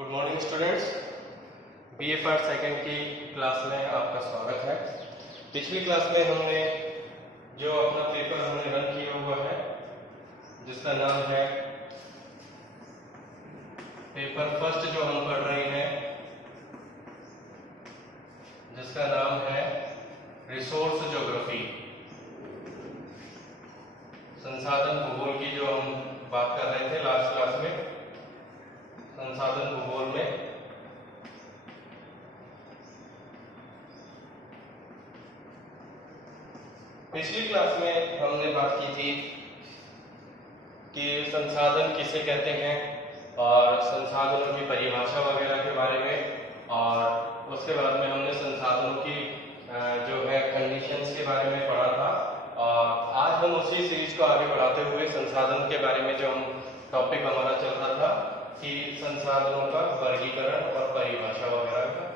Good morning students. BFR second की class में आपका स्वागत है। पिछली क्लास में हमने जो अपना पेपर हमने रन किया हुआ है जिसका नाम है पेपर फर्स्ट, जो हम पढ़ रहे हैं जिसका नाम है रिसोर्स ज्योग्राफी, संसाधन भूगोल की जो हम बात कर रहे थे लास्ट क्लास में। संसाधन भूगोल में पिछली क्लास में हमने बात की थी कि संसाधन किसे कहते हैं और संसाधनों की परिभाषा वगैरह के बारे में, और उसके बाद में हमने संसाधनों की जो है कंडीशंस के बारे में पढ़ा था। और आज हम उसी सीरीज को आगे बढ़ाते हुए संसाधन के बारे में जो हम टॉपिक हमारा चल रहा था कि संसाधनों का वर्गीकरण और परिभाषा वगैरह का,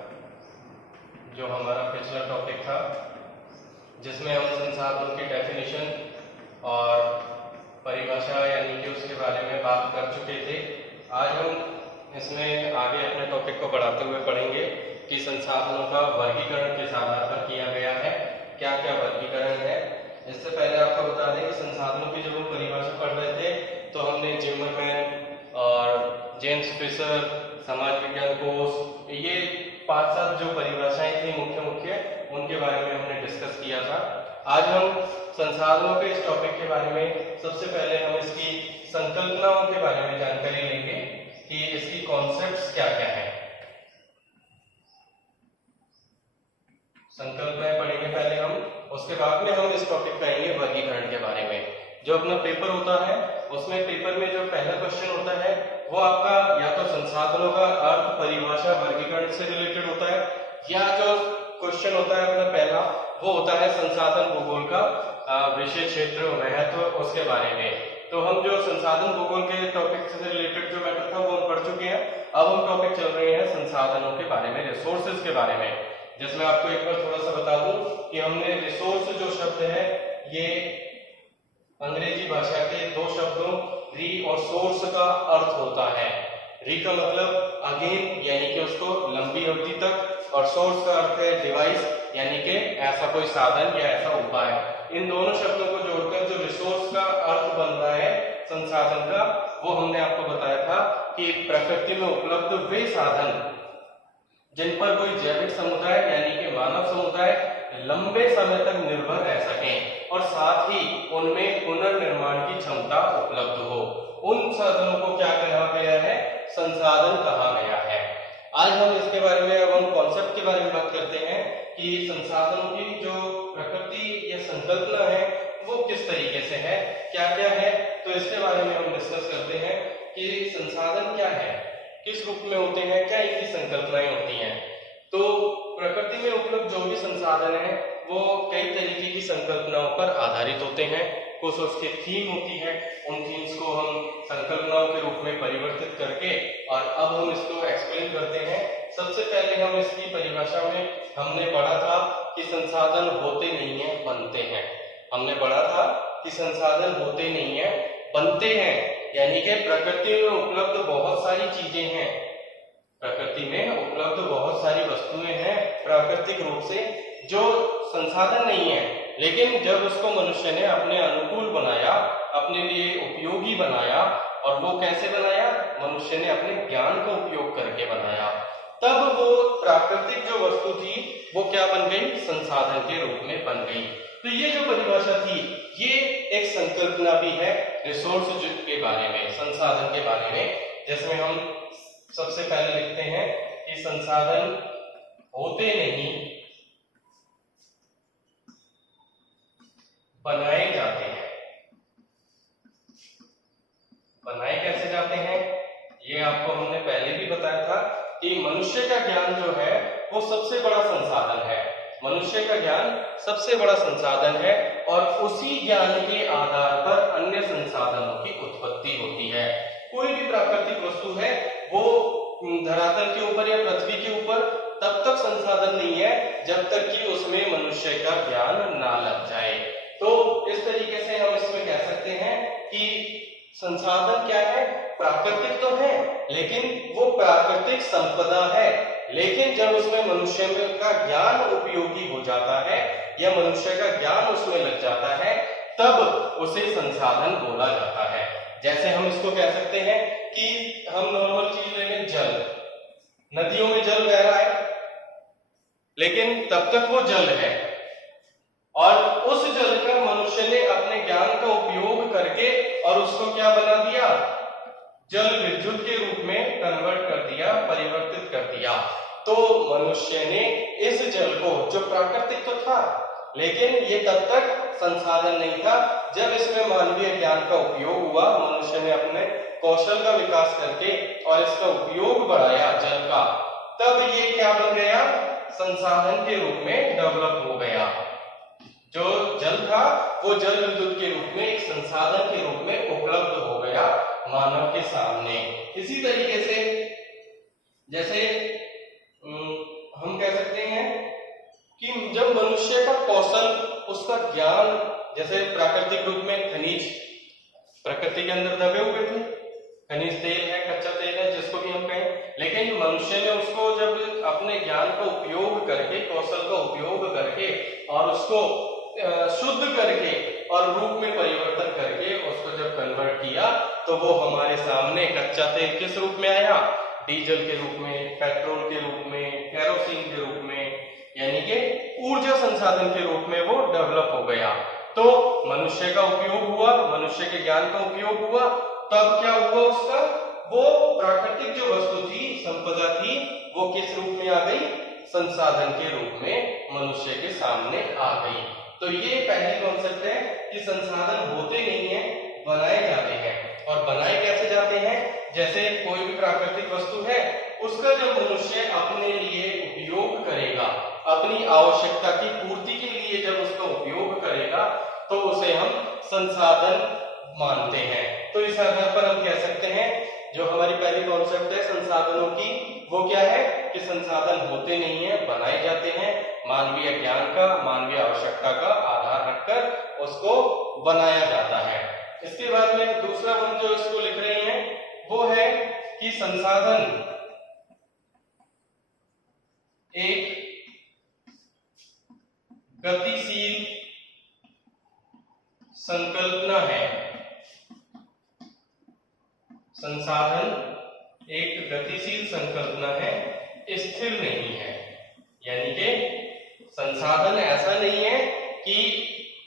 जो हमारा पिछला टॉपिक था जिसमें हम संसाधनों की डेफिनेशन और परिभाषा यानी कि उसके बारे में बात कर चुके थे। आज हम इसमें आगे अपने टॉपिक को बढ़ाते हुए पढ़ेंगे कि संसाधनों का वर्गीकरण किस आधार पर किया गया है, क्या क्या वर्गीकरण है। इससे पहले आपको बता दें कि संसाधनों की जब हम परिभाषा पढ़ रहे थे तो हमने जिमरमैन और जेम्स फिशर, समाज विज्ञान कोष, ये 5-7 जो परिभाषाएं थी मुख्य उनके बारे में हमने डिस्कस किया था। आज हम संसाधनों के इस टॉपिक के बारे में सबसे पहले हम इसकी संकल्पनाओं के बारे में जानकारी लेंगे कि इसकी कॉन्सेप्ट्स क्या क्या है। संकल्पनाएं पढ़ेंगे पहले हम, उसके बाद में हम इस टॉपिक पे आएंगे वर्गीकरण के बारे में। जो अपना पेपर होता है उसमें पेपर में जो पहला क्वेश्चन होता है वो आपका या तो संसाधनों का अर्थ, परिभाषा, वर्गीकरण से रिलेटेड होता है, या जो क्वेश्चन होता है अपना पहला वो होता है संसाधन भूगोल का विषय क्षेत्र, महत्व, उसके बारे में। तो हम जो संसाधन भूगोल के टॉपिक से रिलेटेड जो मैटर था वो हम पढ़ चुके हैं। अब हम टॉपिक चल रहे हैं संसाधनों के बारे में, रिसोर्सेज के बारे में। जिसमें आपको एक बार थोड़ा सा बता दूं कि हमने रिसोर्स जो शब्द है ये अंग्रेजी भाषा के 2 शब्दों री और सोर्स का अर्थ होता है। री का मतलब अगेन यानी कि उसको लंबी अवधि तक, और सोर्स का अर्थ है डिवाइस यानी कि ऐसा कोई साधन या ऐसा उपाय। इन दोनों शब्दों को जोड़कर जो रिसोर्स का अर्थ बन रहा है संसाधन का, वो हमने आपको बताया था कि प्रकृति में उपलब्ध वे साधन जिन पर कोई जैविक समुदाय यानी कि मानव समुदाय लंबे समय तक निर्भर रह सकें और साथ ही उनमें पुनर्निर्माण की क्षमता उपलब्ध हो, उन साधनों को क्या कहा गया है? संसाधन कहा गया है। आज हम इसके बारे में, अब हम कॉन्सेप्ट के बारे में बात करते हैं कि संसाधनों की जो प्रकृति या संकल्पना है वो किस तरीके से है, क्या क्या है। तो इसके बारे में हम डिस्कस करते हैं कि संसाधन क्या है, किस रूप में होते हैं, क्या इनकी संकल्पनाएं होती हैं। तो प्रकृति में उपलब्ध जो भी संसाधन है वो कई तरीके की संकल्पनाओं पर आधारित होते हैं। कुछ उसकी थीम होती है, उन थीम्स को हम संकल्पनाओं के रूप में परिवर्तित करके और अब हम इसको एक्सप्लेन करते हैं। सबसे पहले हम इसकी परिभाषा में हमने पढ़ा था कि संसाधन होते नहीं है, बनते हैं। हमने पढ़ा था कि संसाधन होते नहीं है, बनते हैं, यानी कि प्रकृति में उपलब्ध बहुत सारी चीजें हैं, प्रकृति में उपलब्ध बहुत सारी वस्तुएं हैं प्राकृतिक रूप से जो संसाधन नहीं है, लेकिन जब उसको मनुष्य ने अपने अनुकूल बनाया, अपने लिए उपयोगी बनाया, और वो कैसे बनाया? मनुष्य ने अपने ज्ञान का उपयोग करके बनाया, तब वो प्राकृतिक जो वस्तु थी वो क्या बन गई? संसाधन के रूप में बन गई। तो ये जो परिभाषा थी ये एक संकल्पना भी है रिसोर्स के बारे में, संसाधन के बारे में, जिसमें हम सबसे पहले लिखते हैं कि संसाधन होते नहीं, बनाए जाते हैं। बनाए कैसे जाते हैं? ये आपको हमने पहले भी बताया था कि मनुष्य का ज्ञान जो है वो सबसे बड़ा संसाधन है। मनुष्य का ज्ञान सबसे बड़ा संसाधन है और उसी ज्ञान के आधार पर अन्य संसाधनों की उत्पत्ति होती है। कोई भी प्राकृतिक वस्तु है वो धरातल के ऊपर या पृथ्वी के ऊपर तब तक संसाधन नहीं है जब तक कि उसमें मनुष्य का ज्ञान ना लग जाए। तो इस तरीके से हम इसमें कह सकते हैं कि संसाधन क्या है, प्राकृतिक तो है लेकिन वो प्राकृतिक संपदा है, लेकिन जब उसमें मनुष्य में का ज्ञान उपयोगी हो जाता है या मनुष्य का ज्ञान उसमें लग जाता है तब उसे संसाधन बोला जाता है। जैसे हम इसको कह सकते हैं कि हम नॉर्मल चीज ले लें, जल, नदियों में जल बह रहा है लेकिन तब तक वो जल है और उस जल का मनुष्य ने अपने ज्ञान का उपयोग करके और उसको क्या बना दिया, जल विद्युत के रूप में कन्वर्ट कर दिया, परिवर्तित कर दिया। तो मनुष्य ने इस जल को, जो प्राकृतिक तो था लेकिन ये तब तक संसाधन नहीं था, जब इसमें मानवीय ज्ञान का उपयोग हुआ, मनुष्य ने अपने कौशल का विकास करके और इसका उपयोग बढ़ाया जल का, तब ये क्या बन गया, संसाधन के रूप में डेवलप हो गया। जो जल था वो जल विद्युत के रूप में एक संसाधन के रूप में उपलब्ध हो गया मानव के सामने। इसी तरीके से जैसे हम कह सकते हैं कि जब मनुष्य का कौशल, उसका ज्ञान, जैसे प्राकृतिक रूप में खनिज प्रकृति के अंदर दबे हुए थे, खनिज तेल है, कच्चा तेल है, जिसको भी हम कहें, लेकिन मनुष्य ने उसको जब अपने ज्ञान का उपयोग करके, कौशल का उपयोग करके और उसको शुद्ध करके और रूप में परिवर्तन करके उसको जब कन्वर्ट किया तो वो हमारे सामने कच्चा तेल किस रूप में आया, डीजल के रूप में, पेट्रोल के रूप में, केरोसिन के रूप में, यानी कि ऊर्जा संसाधन के रूप में वो डेवलप हो गया। तो मनुष्य का उपयोग हुआ, मनुष्य के ज्ञान का उपयोग हुआ, तब क्या हुआ उसका, वो प्राकृतिक जो वस्तु थी, संपदा थी, वो किस रूप में आ गई, संसाधन के रूप में मनुष्य के सामने आ गई। तो ये पहली कॉन्सेप्ट है कि संसाधन होते नहीं है, बनाए जाते हैं। और बनाए कैसे जाते हैं, जैसे कोई भी प्राकृतिक वस्तु है, उसका जब मनुष्य अपने लिए उपयोग करेगा, अपनी आवश्यकता की पूर्ति के लिए जब उसका उपयोग करेगा तो उसे हम संसाधन मानते हैं। तो इस आधार पर हम कह सकते हैं जो हमारी पहली कॉन्सेप्ट है संसाधनों की, वो क्या है कि संसाधन होते नहीं है, बनाए जाते हैं, मानवीय ज्ञान का, मानवीय आवश्यकता का आधार रखकर उसको बनाया जाता है। इसके बाद में दूसरा हम जो इसको लिख रहे हैं वो है कि संसाधन एक गतिशील संकल्पना है। संसाधन एक गतिशील संकल्पना है, स्थिर नहीं है। यानी कि संसाधन ऐसा नहीं है कि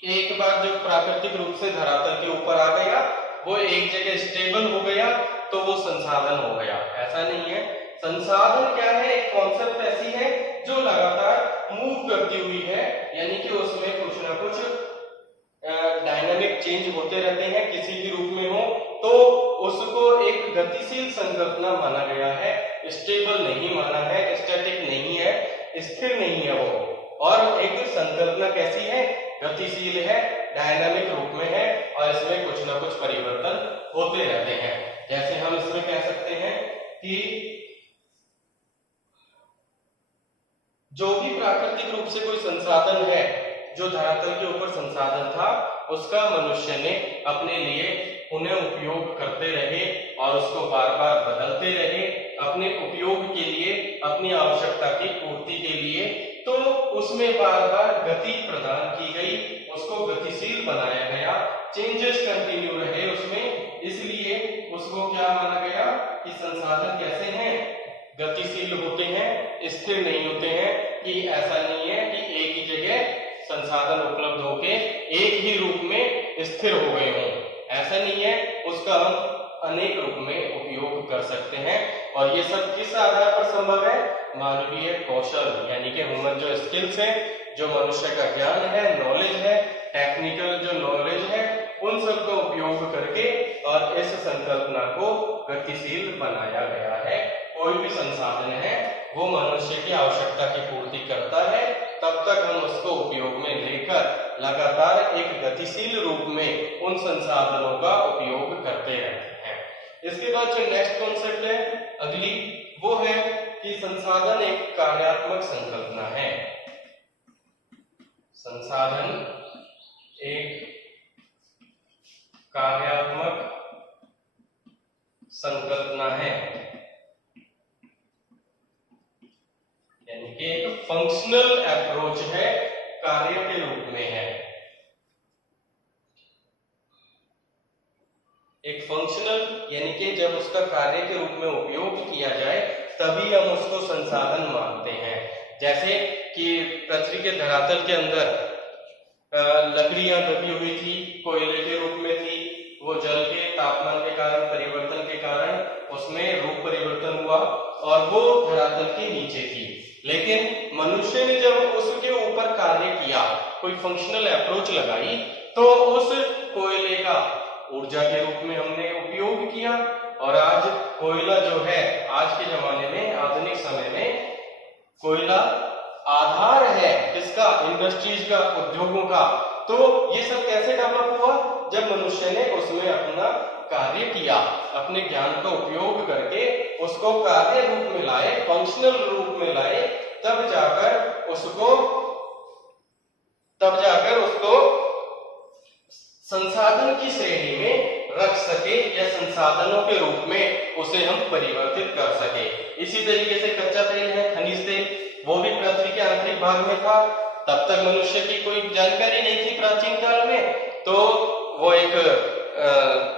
एक बार जो प्राकृतिक रूप से धरातल के ऊपर आ गया, वो एक जगह स्टेबल हो गया तो वो संसाधन हो गया, ऐसा नहीं है। संसाधन क्या है, एक कॉन्सेप्ट ऐसी है जो लगातार मूव करती हुई है, यानी कि उसमें कुछ ना कुछ डायनामिक चेंज होते रहते हैं, किसी भी रूप में हो, तो उसको एक गतिशील संकल्पना माना गया है, स्टेबल नहीं माना है, स्टैटिक नहीं है, स्थिर नहीं है वो। और एक संकल्पना कैसी है, गतिशील है, डायनामिक रूप में है और इसमें कुछ ना कुछ परिवर्तन होते रहते हैं। जैसे हम इसमें कह सकते हैं कि जो भी प्राकृतिक रूप से कोई संसाधन है, जो धरातल के ऊपर संसाधन था, उसका मनुष्य ने अपने लिए उन्हें उपयोग करते रहे और उसको बार बार बदलते रहे अपने उपयोग के लिए, अपनी आवश्यकता की पूर्ति के लिए। तो उसमें बार बार गति प्रदान की गई, उसको गतिशील बनाया गया, चेंजेस कंटिन्यू रहे उसमें, इसलिए उसको क्या माना गया कि संसाधन कैसे हैं, गतिशील होते हैं, स्थिर नहीं होते हैं। कि ऐसा नहीं है कि एक ही जगह संसाधन उपलब्ध होके एक ही रूप में स्थिर हो गए हों, ऐसा नहीं है, उसका हम अनेक रूप में उपयोग कर सकते हैं। और ये सब किस आधार पर संभव है, मानवीय कौशल, यानी कि ह्यूमन जो स्किल्स है, जो मनुष्य का ज्ञान है, नॉलेज है, टेक्निकल जो नॉलेज है, उन सब का उपयोग करके और इस संकल्पना को गतिशील बनाया गया है। कोई भी संसाधन है वो मनुष्य की आवश्यकता की पूर्ति करता है, तब तक हम उसको उपयोग में लेकर लगातार एक गतिशील रूप में उन संसाधनों का उपयोग करते रहते हैं। इसके बाद जो नेक्स्ट कॉन्सेप्ट है अगली, वो है कि संसाधन एक कार्यात्मक संकल्पना है। संसाधन एक कार्यात्मक संकल्पना है, यानी कि एक फंक्शनल अप्रोच है, कार्य के रूप में है। एक फंक्शनल यानी कि जब उसका कार्य के रूप में उपयोग किया जाए तभी हम उसको संसाधन मानते हैं। जैसे कि पृथ्वी के धरातल के अंदर लकड़ियां दबी हुई थी, कोयले के रूप में थी, वो जल के तापमान के कारण, परिवर्तन के कारण उसमें रूप परिवर्तन हुआ और वो धरातल के नीचे थी। लेकिन मनुष्य ने जब उसके ऊपर कार्य किया, कोई फंक्शनल अप्रोच लगाई, तो उस कोयले का ऊर्जा के रूप में हमने उपयोग किया और आज कोयला जो है, आज के जमाने में, आधुनिक समय में कोयला आधार है किसका? इंडस्ट्रीज का, उद्योगों का। तो ये सब कैसे डेवलप हुआ? जब मनुष्य ने उसमें अपना कार्य किया, अपने ज्ञान का उपयोग करके उसको कार्य रूप में लाए, फंक्शनल रूप में लाए, तब जाकर उसको संसाधन की श्रेणी में रख सके या संसाधनों के रूप में उसे हम परिवर्तित कर सके। इसी तरीके से कच्चा तेल है, खनिज तेल, वो भी पृथ्वी के आंतरिक भाग में था। तब तक मनुष्य की कोई जानकारी नहीं थी प्राचीन काल में, तो वो एक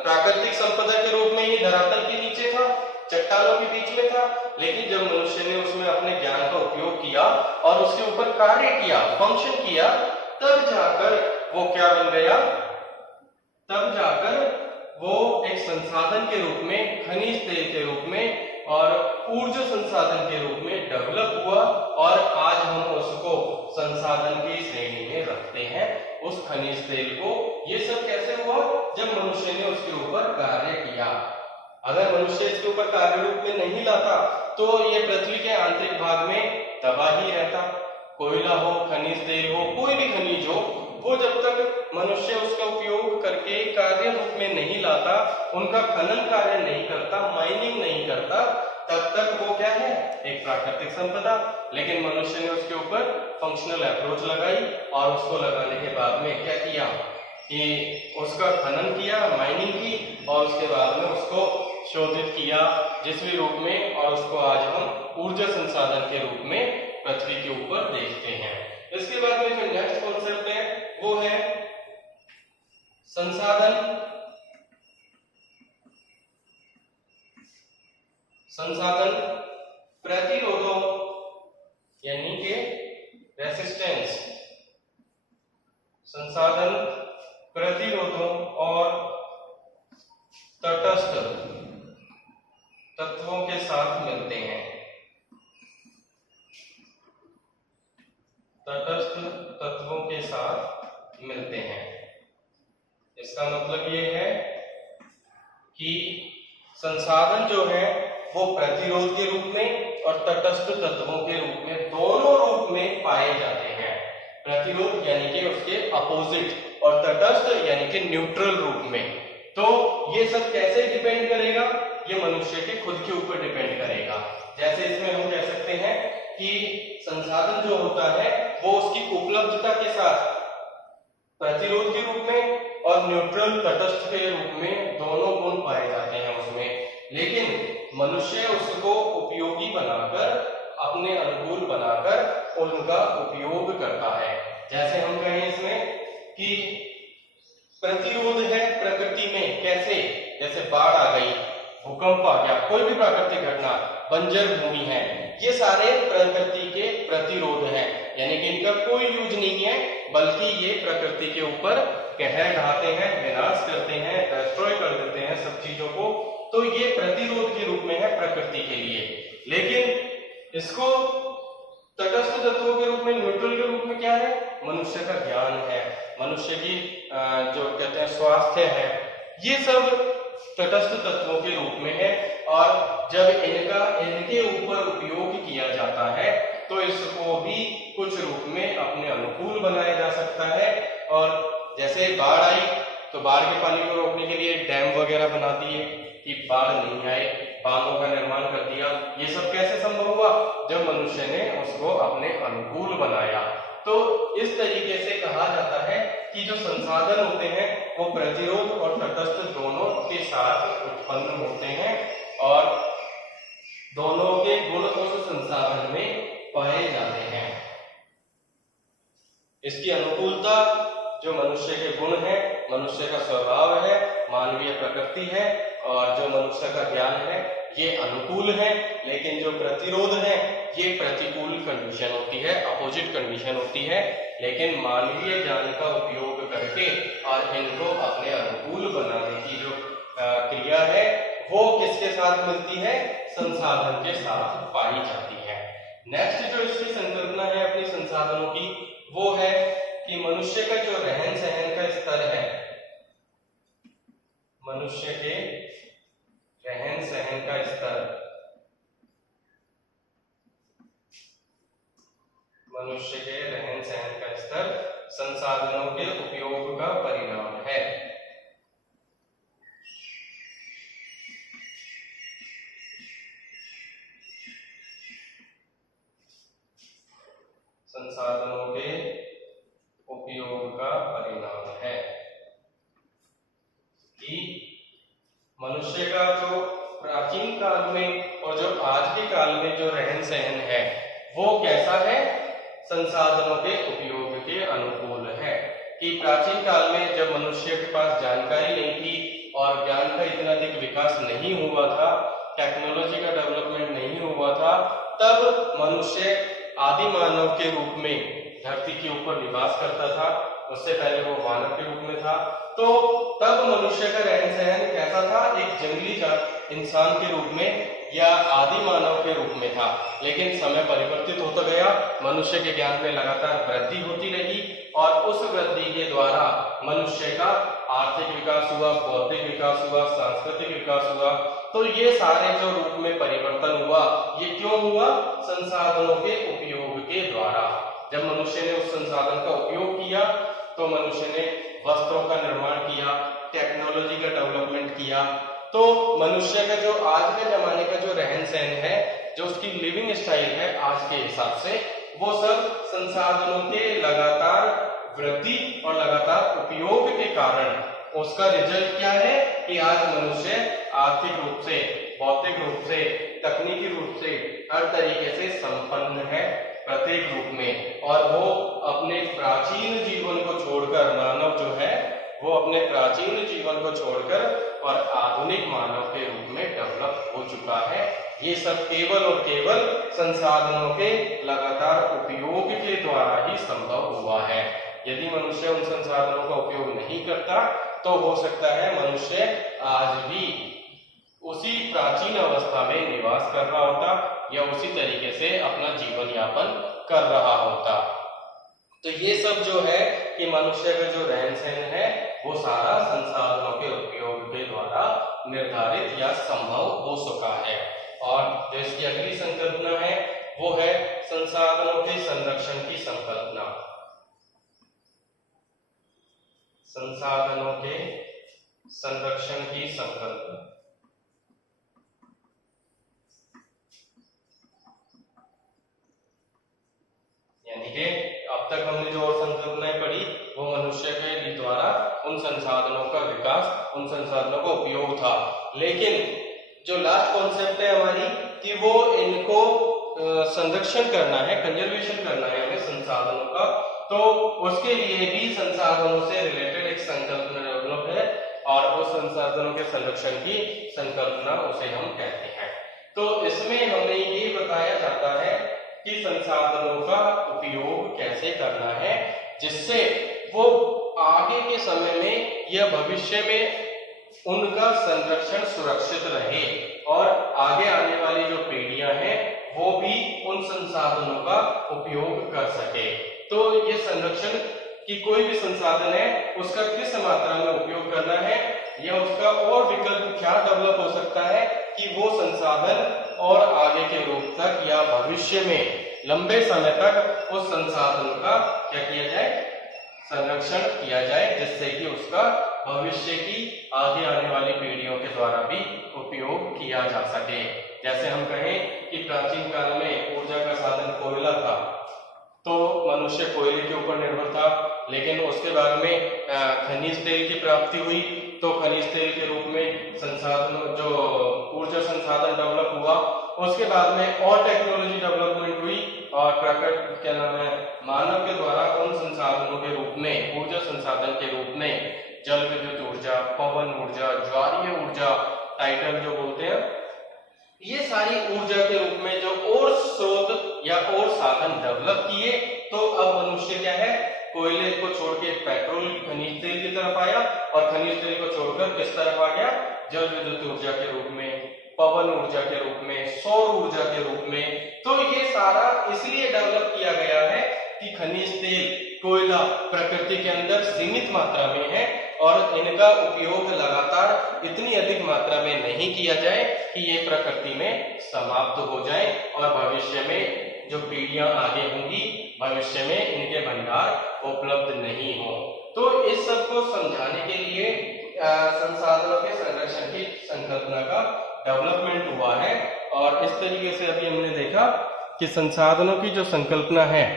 प्राकृतिक संपदा के रूप में ही धरातल के नीचे था, चट्टानों के बीच में था। लेकिन जब मनुष्य ने उसमें अपने ज्ञान का उपयोग किया और उसके ऊपर कार्य किया, फंक्शन किया, तब जाकर वो क्या बन गया? तब जाकर वो एक संसाधन के रूप में, खनिज तेल के रूप में और ऊर्जा संसाधन के रूप में डेवलप हुआ और आज हम उसको संसाधन की श्रेणी में रखते हैं, उस खनिज तेल को। ये सब कैसे हुआ? जब मनुष्य ने उसके ऊपर कार्य किया। अगर मनुष्य इसके ऊपर कार्य रूप में नहीं लाता तो ये पृथ्वी के आंतरिक भाग में दबा ही रहता। कोयला हो, खनिज तेल हो, कोई भी खनिज हो, वो जब तक मनुष्य उसका उपयोग करके कार्य रूप में नहीं लाता, उनका खनन कार्य नहीं करता, माइनिंग नहीं करता, तब तक वो क्या है? एक प्राकृतिक संपदा। लेकिन मनुष्य ने उसके ऊपर फंक्शनल अप्रोच लगाई और उसको लगाने के बाद में क्या किया कि उसका खनन किया, माइनिंग की और उसके बाद में उसको शोधित किया जिस भी रूप में, और उसको आज हम ऊर्जा संसाधन के रूप में पृथ्वी के ऊपर देखते हैं। इसके बाद में जो नेक्स्ट कॉन्सेप्ट है वो है संसाधन। संसाधन प्रतिरोधों यानी कि रेसिस्टेंस, संसाधन प्रतिरोधों और तटस्थ तत्वों के साथ मिलते हैं। तटस्थ तत्वों के साथ मिलते हैं। इसका मतलब ये है कि संसाधन जो है वो प्रतिरोध के रूप में और तटस्थ तत्वों के रूप में, दोनों रूप में पाए जाते हैं। प्रतिरोध यानी कि उसके अपोजिट और तटस्थ यानी कि न्यूट्रल रूप में। तो ये सब कैसे डिपेंड करेगा? ये मनुष्य के खुद के ऊपर डिपेंड करेगा। जैसे इसमें हम कह सकते हैं कि संसाधन जो होता है वो उसकी उपलब्धता के साथ प्रतिरोध के रूप में और न्यूट्रल तटस्थ के रूप में दोनों गुण पाए जाते हैं उसमें। लेकिन मनुष्य उसको उपयोगी बनाकर, अपने अनुकूल बनाकर उनका उपयोग करता है। जैसे हम कहें इसमें कि प्रतिरोध है प्रकृति में, कैसे? जैसे बाढ़ आ गई, भूकंप आ गया, कोई भी प्राकृतिक घटना, बंजर भूमि है, ये सारे प्रकृति के प्रतिरोध हैं। यानी कि इनका कोई यूज नहीं है, बल्कि ये प्रकृति के ऊपर कहर ढाते हैं, विनाश करते हैं, डिस्ट्रॉय कर देते हैं सब चीजों को। तो ये प्रतिरोध के रूप में है प्रकृति के लिए। लेकिन इसको तटस्थ तत्वों के रूप में, न्यूट्रल के रूप में क्या है? मनुष्य का ज्ञान है, मनुष्य की जो कहते हैं स्वास्थ्य है, ये सब तटस्थ तत्वों के रूप में है। और जब इनके ऊपर उपयोग किया जाता है तो इसको भी कुछ रूप में अपने अनुकूल बनाया जा सकता है। और जैसे बाढ़ आई तो बाढ़ के पानी को रोकने के लिए डैम वगैरह बना दिए कि बाढ़ नहीं आए, बांधों का निर्माण कर दिया। ये सब कैसे संभव हुआ? जब मनुष्य ने उसको अपने अनुकूल बनाया। तो इस तरीके से कहा जाता है कि जो संसाधन होते हैं वो प्रतिरोध और तटस्थ दोनों के साथ उत्पन्न होते हैं और दोनों के गुण उस संसाधन में पाए जाते हैं। इसकी अनुकूलता जो मनुष्य के गुण है, मनुष्य का स्वभाव है, मानवीय प्रकृति है, और जो मनुष्य का ज्ञान है ये अनुकूल है, लेकिन जो प्रतिरोध है ये प्रतिकूल कंडीशन होती है, अपोजिट कंडीशन होती है। लेकिन मानवीय ज्ञान का उपयोग करके और इनको अपने अनुकूल बनाने की जो क्रिया है वो किसके साथ मिलती है? संसाधन के साथ पाई जाती है। नेक्स्ट जो इसकी संकल्पना है अपने संसाधनों की वो है कि मनुष्य का जो रहन सहन का स्तर है, मनुष्य के रहन सहन का स्तर, मनुष्य के रहन सहन का स्तर संसाधनों के उपयोग का परिणाम है। संसाधनों के उपयोग का परिणाम है कि मनुष्य का जो प्राचीन काल में और जो आज के काल में जो रहन सहन है वो कैसा है? संसाधनों के उपयोग के अनुकूल है। कि प्राचीन काल में जब मनुष्य के पास जानकारी नहीं थी और ज्ञान का इतना अधिक विकास नहीं हुआ था, टेक्नोलॉजी का डेवलपमेंट नहीं हुआ था, तब मनुष्य आदि मानव के रूप में धरती के ऊपर निवास करता था। उससे पहले वो मानव के रूप में था। तो तब मनुष्य का रहन सहन कैसा था? एक जंगली जात इंसान के रूप में या आदि मानव के रूप में था। लेकिन समय परिवर्तित होता गया, मनुष्य के ज्ञान में लगातार वृद्धि होती रही और उस वृद्धि के द्वारा मनुष्य का आर्थिक विकास हुआ, बौद्धिक विकास हुआ, सांस्कृतिक विकास हुआ। तो ये सारे जो रूप में परिवर्तन हुआ ये क्यों हुआ? संसाधनों के उपयोग के द्वारा। जब मनुष्य ने उस संसाधन का उपयोग किया तो मनुष्य ने वस्त्रों का निर्माण किया, टेक्नोलॉजी का डेवलपमेंट किया। तो मनुष्य का जो आज के जमाने का जो रहन सहन है, जो उसकी लिविंग स्टाइल है आज के हिसाब से, वो सब संसाधनों के लगातार वृद्धि और लगातार उपयोग के कारण उसका रिजल्ट क्या है कि आज मनुष्य आर्थिक रूप से, भौतिक रूप से, तकनीकी रूप से हर तरीके से संपन्न है प्रत्येक रूप में। और वो अपने प्राचीन जीवन को छोड़कर, मानव जो है वो अपने प्राचीन जीवन को छोड़कर और आधुनिक मानव के रूप में डेवलप हो चुका है। ये सब केवल और केवल संसाधनों के लगातार उपयोग के द्वारा ही संभव हुआ है। यदि मनुष्य उन संसाधनों का उपयोग नहीं करता तो हो सकता है मनुष्य आज भी उसी प्राचीन अवस्था में निवास कर रहा होता या उसी तरीके से अपना जीवन यापन कर रहा होता। तो ये सब जो है कि मनुष्य का जो रहन सहन है वो सारा संसाधनों के उपयोग के द्वारा निर्धारित या संभव हो चुका है। और जो इसकी अगली संकल्पना है वो है संसाधनों के संरक्षण की संकल्पना। संसाधनों के संरक्षण की संकल्पना यानी कि अब तक हमने जो और संकल्पनाएं पढ़ी वो मनुष्य के द्वारा उन संसाधनों का विकास, उन संसाधनों का उपयोग था। लेकिन जो लास्ट कॉन्सेप्ट है हमारी कि वो इनको संरक्षण करना है, कंजर्वेशन करना है हमें संसाधनों का, तो उसके लिए भी संसाधनों से रिलेटेड एक संकल्पना डेवलप है और वो संसाधनों के संरक्षण की संकल्पना उसे हम कहते हैं। तो इसमें हमें ये बताया जाता है कि संसाधनों का उपयोग कैसे करना है जिससे वो आगे के समय में या भविष्य में उनका संरक्षण सुरक्षित रहे और आगे आने वाली जो पीढ़ियां हैं वो भी उन संसाधनों का उपयोग कर सके। तो ये संरक्षण की कोई भी संसाधन है उसका किस मात्रा में उपयोग करना है या उसका और विकल्प क्या डेवलप हो सकता है कि वो संसाधन और आगे के रूप तक या भविष्य में लंबे समय तक उस संसाधन का क्या किया जाए? संरक्षण किया जाए, जिससे कि उसका भविष्य की आगे आने वाली पीढ़ियों के द्वारा भी उपयोग किया जा सके। जैसे हम कहें कि प्राचीन काल में ऊर्जा का साधन कोयला था, तो मनुष्य कोयले के ऊपर निर्भर था, लेकिन उसके बाद में खनिज तेल की प्राप्ति हुई, तो खनिज तेल के रूप में संसाधन जो ऊर्जा संसाधन डेवलप हुआ। उसके बाद में और टेक्नोलॉजी डेवलपमेंट हुई और प्रकृति क्या नाम है मानव के द्वारा उन संसाधनों के रूप में ऊर्जा संसाधन के रूप में जल विद्युत ऊर्जा, पवन ऊर्जा, ज्वारीय ऊर्जा, टाइटल जो बोलते हैं, ये सारी ऊर्जा के रूप में जो और स्रोत या और साधन डेवलप किए। तो अब मनुष्य क्या है, कोयले को छोड़ के पेट्रोल खनिज तेल की तरफ आया और खनिज तेल को छोड़कर किस तरफ आ गया, जल विद्युत ऊर्जा के रूप में, पवन ऊर्जा के रूप में, सौर ऊर्जा के रूप में। तो ये सारा इसलिए डेवलप किया गया है कि खनिज तेल, कोयला प्रकृति के अंदर सीमित मात्रा में है और इनका उपयोग लगातार इतनी अधिक मात्रा में नहीं किया जाए कि ये प्रकृति में समाप्त हो जाए और भविष्य में जो पीढ़ियां आगे होंगी भविष्य में इनके भंडार उपलब्ध नहीं हो। तो इस सब को समझाने के लिए संसाधनों के संरक्षण की संकल्पना का डेवलपमेंट हुआ है। और इस तरीके से अभी हमने देखा कि संसाधनों की जो संकल्पना है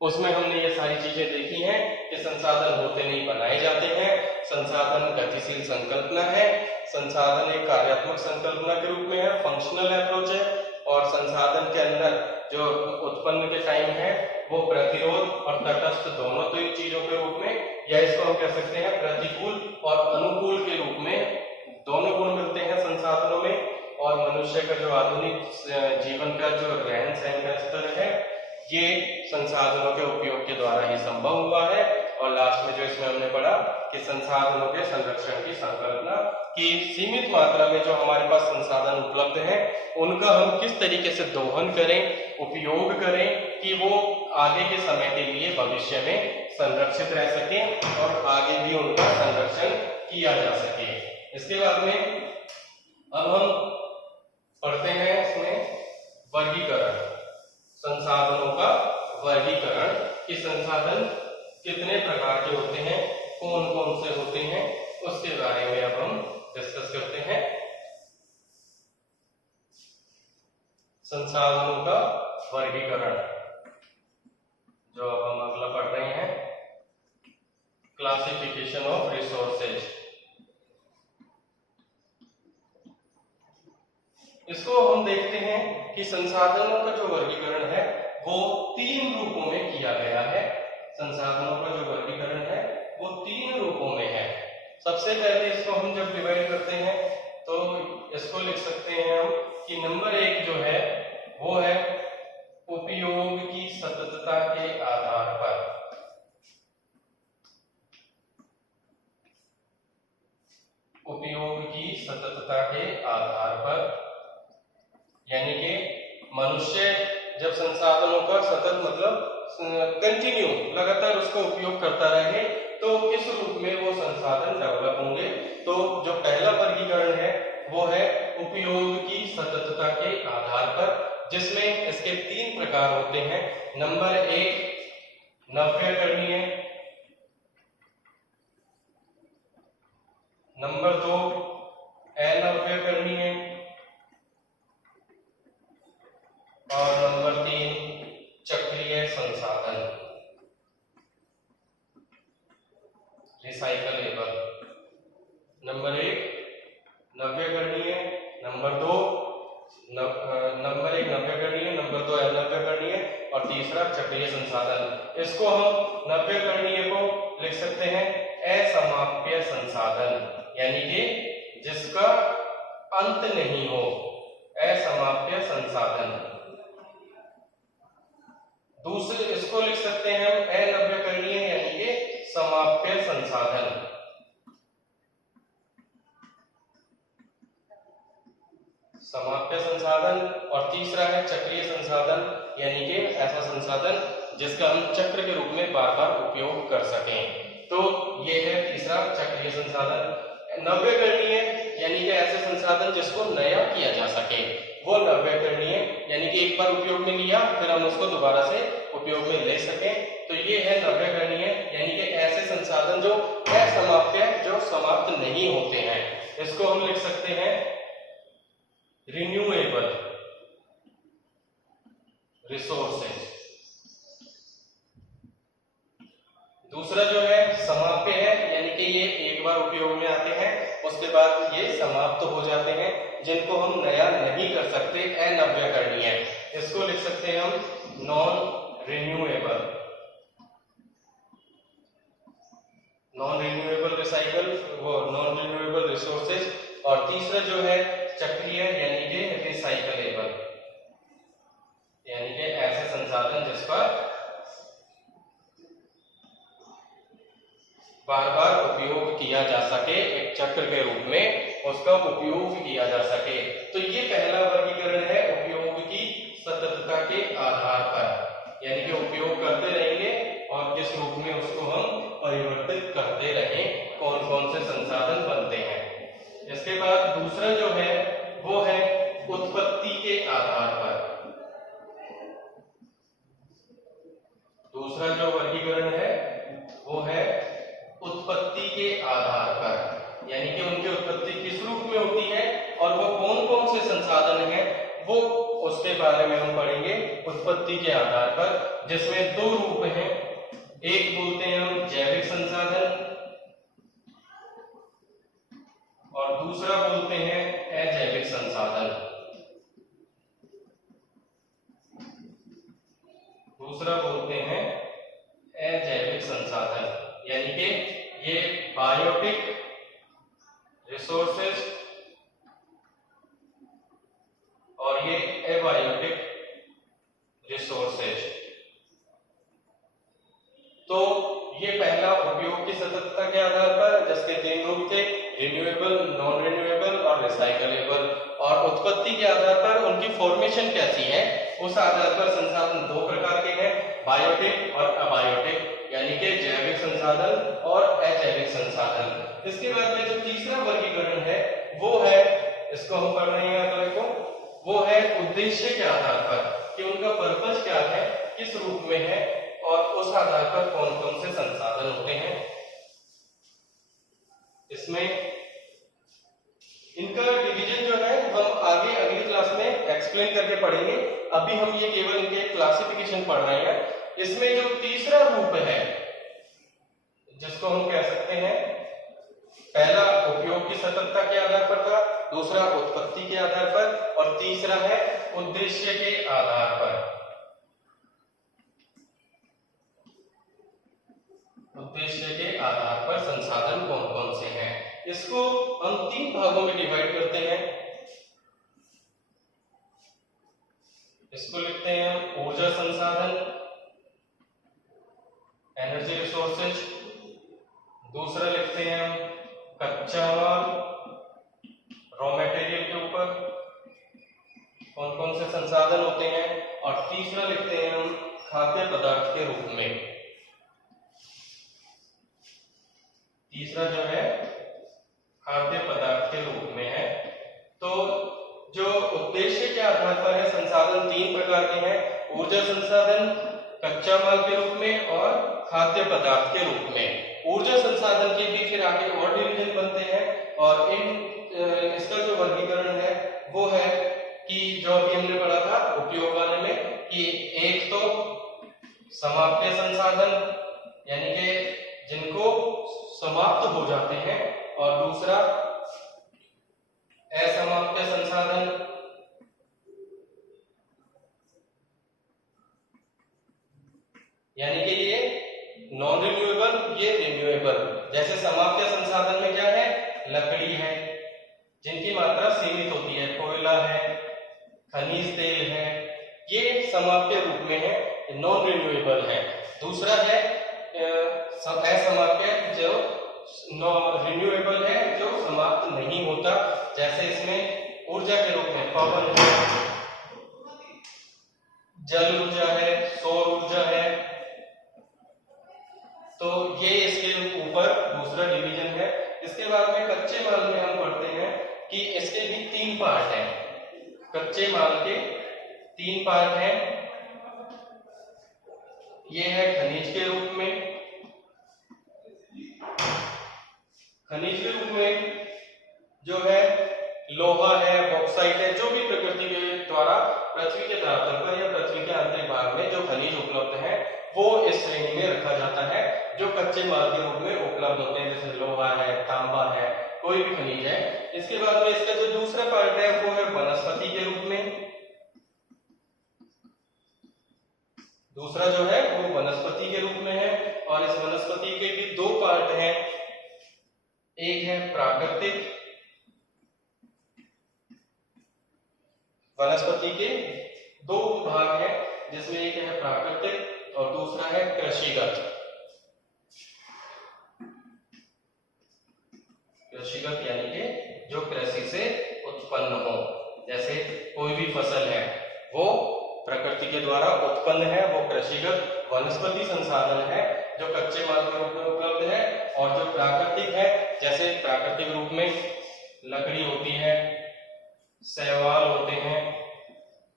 उसमें हमने ये सारी चीजें देखी हैं कि संसाधन होते नहीं बनाए जाते हैं, संसाधन गतिशील संकल्पना है, संसाधन एक कार्यात्मक संकल्पना के रूप में है, फंक्शनल अप्रोच है, और संसाधन के अंदर जो उत्पन्न के टाइम है वो प्रतिरोध और तटस्थ दोनों तो एक चीजों के रूप में, या इसको हम कह सकते हैं प्रतिकूल और अनुकूल के रूप में दोनों गुण मिलते हैं संसाधनों में। और मनुष्य का जो आधुनिक जीवन का जो रहन सहन का स्तर है ये संसाधनों के उपयोग के द्वारा ही संभव हुआ है। और लास्ट में जो इसमें हमने पढ़ा कि संसाधनों के संरक्षण की संकल्पना कि सीमित मात्रा में जो हमारे पास संसाधन उपलब्ध हैं उनका हम किस तरीके से दोहन करें, उपयोग करें कि वो आगे के समय के लिए भविष्य में संरक्षित रह सके और आगे भी उनका संरक्षण किया जा सके। इसके बाद में अब हम पढ़ते हैं इसमें वर्गीकरण, संसाधनों का वर्गीकरण कि संसाधन कितने प्रकार के होते हैं, कौन कौन से होते हैं, उसके बारे में अब हम डिस्कस करते हैं। संसाधनों का वर्गीकरण जो अब हम अगला पढ़ रहे हैं, क्लासिफिकेशन ऑफ रिसोर्सेज। इसको हम देखते हैं कि संसाधनों का जो वर्गीकरण है वो 3 रूपों में किया गया है। संसाधनों का जो वर्गीकरण है वो 3 रूपों में है। सबसे पहले इसको हम जब डिवाइड करते हैं तो इसको लिख सकते हैं हम कि नंबर 1 जो है वो है उपयोग की सततता के आधार पर। उपयोग की सततता के आधार पर यानी कि मनुष्य जब संसाधनों का सतत मतलब कंटिन्यू लगातार उसका उपयोग करता रहे तो किस रूप में वो संसाधन डेवलप होंगे। तो जो पहला वर्गीकरण है वो है उपयोग की सततता के आधार पर, जिसमें इसके 3 प्रकार होते हैं। नंबर 1 नव्यकरणीय, नंबर 2 अनव्यकरणीय और नंबर 3 चक्रीय संसाधन, रिसाइकलेबल। नंबर 1 नव्यकरणीय, नंबर 2 नव्यकरणीय, नंबर 2 अनव्यकरणीय और तीसरा चक्रीय संसाधन। इसको हम नव्यकरणीय को लिख सकते हैं असमाप्य संसाधन, यानी कि जिसका अंत नहीं हो, असमाप्य संसाधन। दूसरे इसको लिख सकते हैं हम अनव्यकरणीय यानी कि समाप्य संसाधन। समाप्य संसाधन। और तीसरा है चक्रीय संसाधन, यानी कि ऐसा संसाधन जिसका हम चक्र के रूप में बार बार उपयोग कर सकें। तो ये है तीसरा चक्रीय संसाधन। नव्यकरणीय यानी कि ऐसे संसाधन जिसको नया किया जा सके, वो नव्यकरणीय यानी कि एक बार उपयोग में लिया फिर हम उसको दोबारा से उपयोग में ले सकें। तो ये है नव्यकरणीय यानी कि ऐसे संसाधन जो असमाप्य, जो समाप्त नहीं होते हैं। इसको हम लिख सकते हैं रिन्यूएबल रिसोर्सेज। दूसरा जो है समाप्य है, यानी कि ये एक बार उपयोग में आते हैं, उसके बाद ये समाप्त हो जाते हैं, जिनको हम नया नहीं कर सकते, अनव्यकरणीय। इसको लिख सकते हैं हम non renewable, non renewable recycle, वो नॉन रिन्यूएबल रिसोर्सेज। और तीसरा जो है चक्रीय, यानी कि रिसाइकलेबल, यानी कि ऐसे संसाधन जिस पर बार बार उपयोग किया जा सके, एक चक्र के रूप में उसका उपयोग किया जा सके। तो ये पहला वर्गीकरण है उपयोग की सततता के आधार पर, यानी कि उपयोग करते रहेंगे और किस रूप में उसको हम परिवर्तित करते रहें, कौन कौन से संसाधन बनते हैं। इसके बाद दूसरा जो है वो है उत्पत्ति के आधार पर। दूसरा जो वर्गीकरण है वो है उत्पत्ति के आधार पर, यानी कि उनकी उत्पत्ति किस रूप में होती है और वो कौन कौन से संसाधन हैं, वो उसके बारे में हम पढ़ेंगे उत्पत्ति के आधार पर, जिसमें दो रूप हैं। एक बोलते हैं हम जैविक संसाधन और दूसरा बोलते हैं अजैविक संसाधन। दूसरा बोलते हैं अजैविक संसाधन, यानी कि ये बायोटिक रिसोर्सेज और ये एबायोटिक रिसोर्सेज। तो ये पहला उपयोग की सततता के आधार पर, जिसके तीन रूप थे, रिन्यूएबल, नॉन रिन्यूएबल और रिसाइकलेबल। और उत्पत्ति के आधार पर उनकी फॉर्मेशन कैसी है, उस आधार पर संसाधन दो प्रकार के हैं, बायोटिक और अबायोटिक, यानी कि जैविक संसाधन और अजैविक संसाधन। इसके बाद में जो तीसरा वर्गीकरण है वो है, इसको हम पढ़ रहे हैं अगले को, वो है उद्देश्य के आधार पर, कि उनका पर्पस क्या है, किस रूप में है और उस आधार पर कौन कौन से संसाधन होते हैं। इसमें इनका डिवीजन जो है हम आगे अगली क्लास में एक्सप्लेन करके पढ़ेंगे, अभी हम ये केवल इनके क्लासिफिकेशन पढ़ रहे हैं। इसमें जो तीसरा रूप है जिसको हम कह सकते हैं, पहला उपयोग की सततता के आधार पर था, दूसरा उत्पत्ति के आधार पर और तीसरा है उद्देश्य के आधार पर। उद्देश्य के आधार पर संसाधन कौन कौन से हैं, इसको हम तीन भागों में डिवाइड करते हैं। इसको लिखते हैं हम ऊर्जा संसाधन, एनर्जी रिसोर्सेज। दूसरा लिखते हैं हम कच्चा माल, रॉ मटेरियल के ऊपर कौन कौन से संसाधन होते हैं, और तीसरा लिखते हैं हम खाद्य पदार्थ के रूप में। तीसरा जो है खाद्य पदार्थ के रूप में है। तो जो उद्देश्य के आधार पर है, संसाधन तीन प्रकार के हैं, ऊर्जा संसाधन, कच्चा माल के रूप में और खाद्य पदार्थ के रूप में। ऊर्जा संसाधन के भी फिर आगे और डिवीजन बनते हैं, और इसका जो वर्गीकरण है वो है कि जो अभी हमने पढ़ा था उपयोग वाले में, कि एक तो समाप्य संसाधन, यानी कि जिनको समाप्त हो जाते हैं, और दूसरा असमाप्य संसाधन, यानी कि ये नॉन रिन्यूएबल, ये रिन्यूएबल। जैसे समाप्य संसाधन में क्या है, लकड़ी है जिनकी मात्रा सीमित होती है, कोयला है, खनिज तेल है, ये समाप्य रूप में है, नॉन रिन्यूएबल है। दूसरा है असमाप्य, जो रिन्यूएबल है, जो समाप्त नहीं होता, जैसे इसमें ऊर्जा के रूप में पवन है, जल ऊर्जा है, सौर ऊर्जा है। तो ये इसके ऊपर दूसरा डिवीजन है। इसके बाद में कच्चे माल में हम पढ़ते हैं कि इसके भी तीन पार्ट हैं। कच्चे माल के तीन पार्ट हैं, ये है खनिज के रूप में, खनिज के रूप में जो है लोहा है, बॉक्साइट है, जो भी प्रकृति के द्वारा पृथ्वी के धरातल पर या पृथ्वी के आंतरिक भाग में जो खनिज उपलब्ध है वो इस श्रेणी में रखा जाता है। जो कच्चे माल के रूप में उपलब्ध होते हैं, जैसे लोहा है, तांबा है, कोई भी खनिज है। इसके बाद में इसका जो दूसरा पार्ट है वो है वनस्पति के रूप में। दूसरा जो है वो वनस्पति के रूप में है, और इस वनस्पति के भी दो पार्ट हैं, एक है प्राकृतिक, वनस्पति के दो भाग हैं जिसमें एक है प्राकृतिक और दूसरा है कृषिगत। कृषिगत यानी कि जो कृषि से उत्पन्न हो, जैसे कोई भी फसल है वो प्रकृति के द्वारा उत्पन्न है, वो कृषिगत वनस्पति संसाधन है जो कच्चे माल के रूप में उपलब्ध है। और जो प्राकृतिक है, जैसे प्राकृतिक रूप में लकड़ी होती है, शैवाल होते हैं,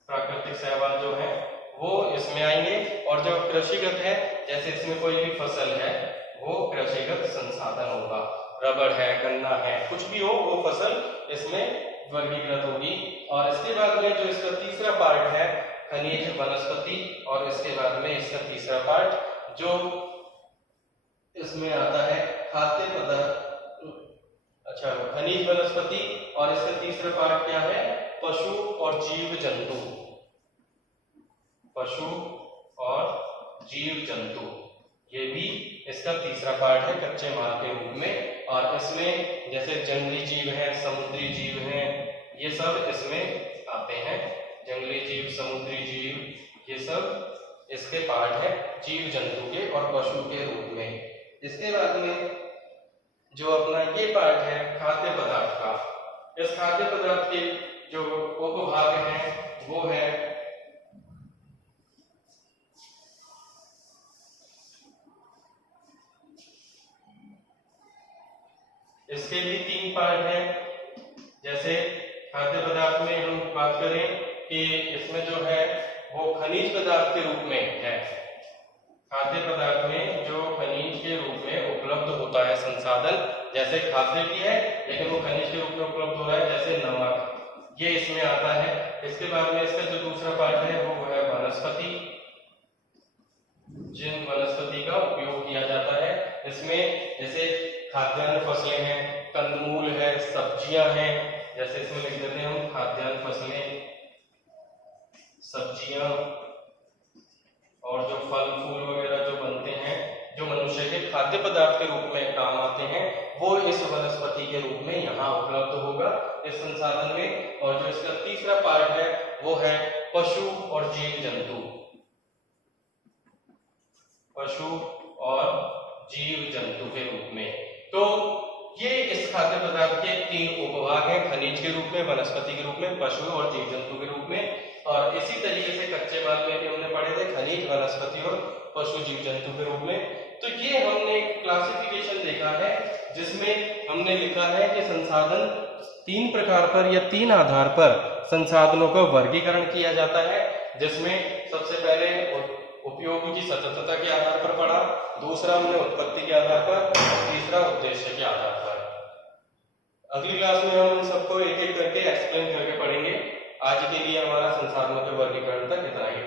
प्राकृतिक शैवाल जो है वो इसमें आएंगे। और जो कृषिगत है, जैसे इसमें कोई भी फसल है वो कृषिगत संसाधन होगा, रबड़ है, गन्ना है, कुछ भी हो वो फसल इसमें वर्गीकृत होगी। और इसके बाद में जो इसका तीसरा पार्ट है खनिज वनस्पति, और इसके बाद में इसका तीसरा पार्ट जो इसमें आता है खाद्य पदार्थ, अच्छा खनिज वनस्पति, और इसका तीसरा पार्ट क्या है पशु और जीव जंतु। पशु और जीव जंतु ये भी इसका तीसरा पार्ट है कच्चे माल के रूप में। और इसमें जैसे जंगली जीव हैं, समुद्री जीव हैं, ये सब इसमें आते हैं। जंगली जीव, समुद्री जीव, ये सब इसके पार्ट है जीव जंतु के और पशु के रूप में। इसके बाद में जो अपना ये पार्ट है खाद्य पदार्थ का, इस खाद्य पदार्थ के जो उपभाग हैं वो है इसके भी तीन पार्ट हैं। जैसे खाद्य पदार्थ में हम बात करें कि इसमें जो है वो खनिज पदार्थ के रूप में है। खाद्य पदार्थ में जो खनिज के रूप में उपलब्ध होता है संसाधन, जैसे खाद्य की है लेकिन वो खनिज के रूप में उपलब्ध हो रहा है, जैसे नमक, ये इसमें आता है। इसके बाद में इसका जो दूसरा पार्ट है वो है वनस्पति, जिन वनस्पति का उपयोग किया जाता है इसमें, जैसे खाद्यान्न फसलें हैं, कंदमूल है, सब्जियां हैं, जैसे इसमें लिख देते हैं हम खाद्यान्न फसलें, सब्जियां, और जो फल फूल वगैरह जो बनते हैं जो मनुष्य के खाद्य पदार्थ के रूप में काम आते हैं, वो इस वनस्पति के रूप में यहाँ उपलब्ध होगा इस संसाधन में। और जो इसका तीसरा पार्ट है वो है पशु और जीव जंतु। पशु और जीव जंतु के रूप में। तो ये इस खाद्य पदार्थ के तीन उपभाग हैं, खनिज के रूप में, वनस्पति के रूप में, पशु और जीव जंतु के रूप में। और इसी तरीके से कच्चे माल में भी हमने पढ़े थे खनिज, वनस्पति और पशु जीव जंतु के रूप में। तो ये हमने क्लासिफिकेशन देखा है जिसमें हमने लिखा है कि संसाधन तीन प्रकार पर या तीन आधार पर संसाधनों का वर्गीकरण किया जाता है, जिसमें सबसे पहले उपयोग की सततता के आधार पर पढ़ा, दूसरा हमने उत्पत्ति के आधार पर, तीसरा उद्देश्य के आधार पर। अगली क्लास में हम इन सबको एक एक करके एक्सप्लेन करके पढ़ेंगे। आज के लिए हमारा संसाधनों के वर्गीकरण तक इतना ही।